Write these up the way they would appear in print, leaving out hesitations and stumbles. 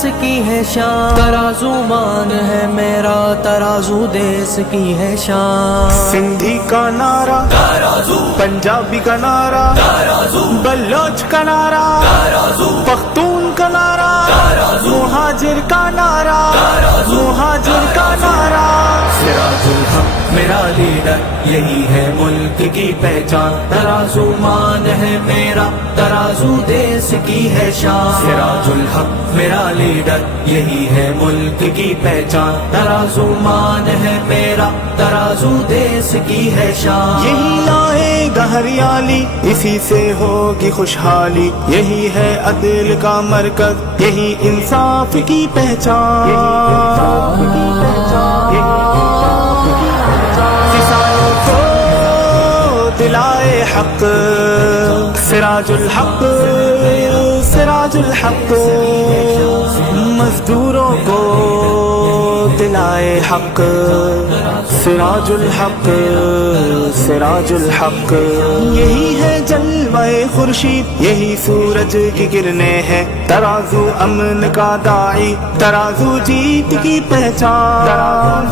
دیس کی ہے شان، ترازو مان ہے میرا، ترازو دیس کی ہے شان۔ سندھی کا نعرہ ترازو، پنجابی کا نعرہ ترازو، بلوچ کا نعرہ ترازو، پختون کا نعرہ ترازو، مہاجر کا نعرہ ترازو، مہاجر کا نعرہ۔ سراج الحق میرا لیڈر، یہی ہے ملک کی پہچان، ترازو مان ہے میرا، ترازو دیس کی ہے شان۔ سراج الحق میرا لیڈر، یہی ہے ملک کی پہچان، ترازو مان ہے میرا، ترازو دیس کی ہے شان۔ یہی لائے گا ہریالی، اسی سے ہوگی خوشحالی، یہی ہے عدل کا مرکز، یہی انصاف کی پہچان۔ کسانوں کو دلائے حق، سراج الحق سراج الحق، مزدوروں کو دلائے حق، سراج الحق سراج الحق۔ یہی ہے جلوہ خورشید، یہی سورج کی کرنیں ہیں، ترازو امن کا داعی، ترازو جیت کی پہچان۔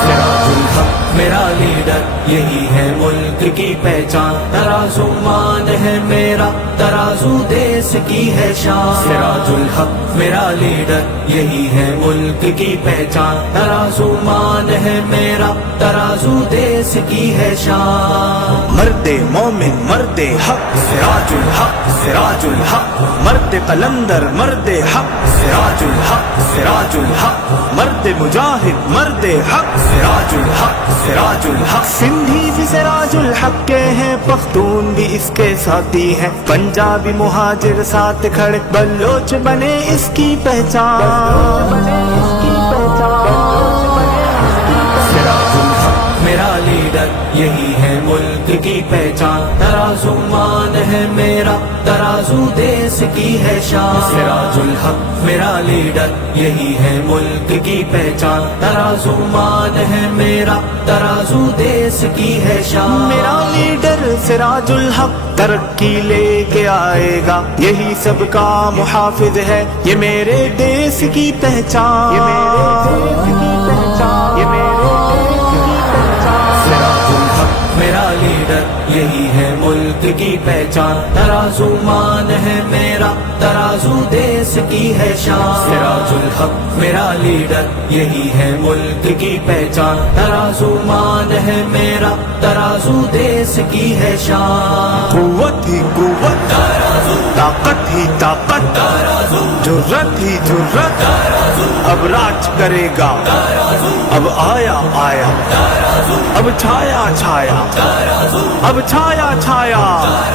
سراج الحق میرا لیڈر، یہی ہے ملک کی پہچان، ترازو مان ہے میرا، ترازو دیس کی ہے شان۔ سراج الحق میرا لیڈر، یہی ہے ملک کی پہچان، ترازو مان ہے میرا، ترازو دیس کی ہے شان۔ مرد مومن مرد حق، سراج الحق سراج الحق، مرد قلندر مرد حق، سراج الحق سراج الحق، مرد مجاہد مرد حق، سراج الحق سراج الحق۔ سندھی بھی سراج الحق کے ہیں، پختون بھی اس کے ساتھی ہیں، پنجابی مہاجر ساتھ کھڑے، بلوچ بنے اس کی پہچان۔ سراج الحق میرا لیڈر، یہی ہے ملک کی پہچان، ترازو مان ہے میرا، ترازو دیس کی ہے شان۔ سراج الحق میرا لیڈر، یہی ہے ملک کی پہچان، ترازو مان ہے میرا، ترازو دیس کی ہے شان۔ میرا لیڈر سراج الحق ترقی لے کے آئے گا، یہی سب کا محافظ ہے، یہ میرے دیس کی پہچان۔ سراج الحق میرا لیڈر، یہی ہے ملک کی پہچان، ترازو مان ہے میرا، ترازو دیس کی ہے شان۔ سراج الحق میرا لیڈر، یہی ہے ملک کی پہچان، ترازو مان ہے میرا، ترازو دیس کی ہے شان۔ قوت ہی قوت، ترازو، طاقت ہی طاقت، ترازو، جرت ہی جرت، ترازو، اب راج کرے گا، ترازو، اب آیا آیا، ترازو، اب چھایا چھایا، ترازو، اب چھایا چھایا،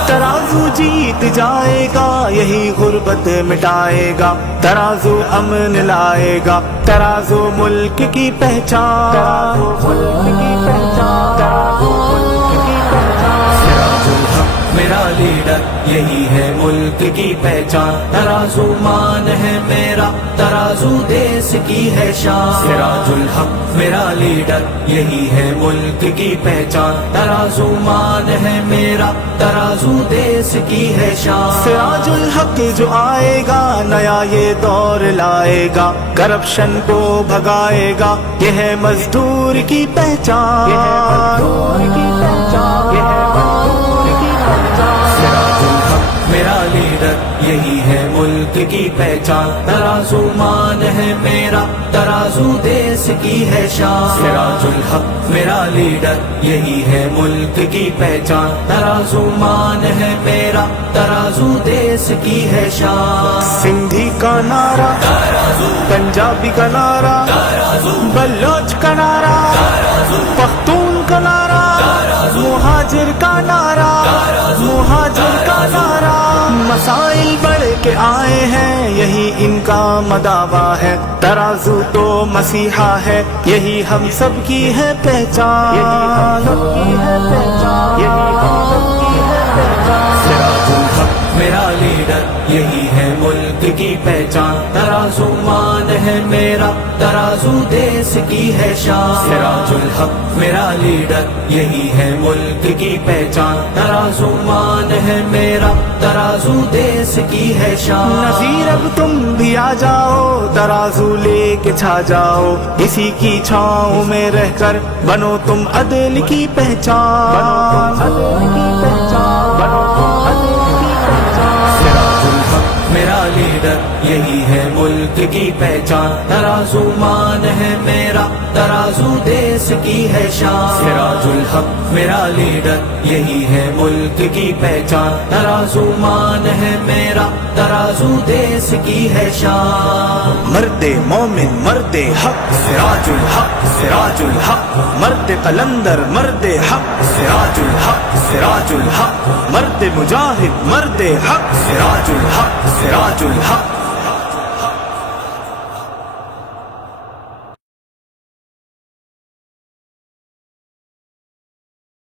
ترازو جیت جائے گا، یہی غربت مٹائے گا، ترازو امن لائے گا، ترازو ملک کی پہچان۔ سراج الحق میرا لیڈر، یہی ہے ملک کی پہچان، ترازو مان ہے میرا، ترازو دیس کی ہے شان۔ سراج الحق میرا لیڈر، یہی ہے ملک کی پہچان، ترازو مان ہے میرا، ترازو دیس کی ہے شان۔ سراج الحق جو آئے گا، نیا یہ دور لائے گا، کرپشن کو بھگائے گا، یہ ہے مزدور کی پہچان۔ سراج الحق میرا لیڈر، یہی ہے ملک کی پہچان، ترازو مان ہے میرا، ترازو دیس کی ہے شان۔ سراج الحق میرا لیڈر، یہی ہے ملک کی پہچان، ترازو مان ہے میرا، ترازو دیس کی ہے شان۔ سندھی کا نعرہ، ترازو، پنجابی کا نعرہ، ترازو، بلوچ کا نعرہ، ترازو، پختون کا نعرہ، مہاجر کا نعرہ، مہاجر کا نعرہ۔ مسائل بڑھ کے آئے ہیں، یہی ان کا مداوا ہے، ترازو تو مسیحا ہے، یہی ہم سب کی ہے پہچان۔ سراج الحق میرا لیڈر، یہی ہے ملک کی پہچان ترازو مان ہے میرا ترازو دیس کی ہے شان سراج الحق میرا لیڈر یہی ہے ملک کی پہچان ترازو مان ہے میرا ترازو دیس کی ہے شان نذیر اب تم بھی آ جاؤ ترازو لے کے چھا جاؤ اسی کی چھاؤں میں رہ کر بنو تم عدل کی پہچان سراج الحق میرا لیڈر یہی ہے ملک کی پہچان ترازو مان ہے میرا ترازو دیس کی ہے شان سراج الحق میرا لیڈر یہی ہے ملک کی پہچان ترازو مان ہے میرا ترازو دیس کی ہے شان مرد مومن مرد حق سراج الحق سراج الحق مرد قلندر مرد حق سراج الحق سراج الحق مرد مجاہد مرد حق سراج الحق سراج الحق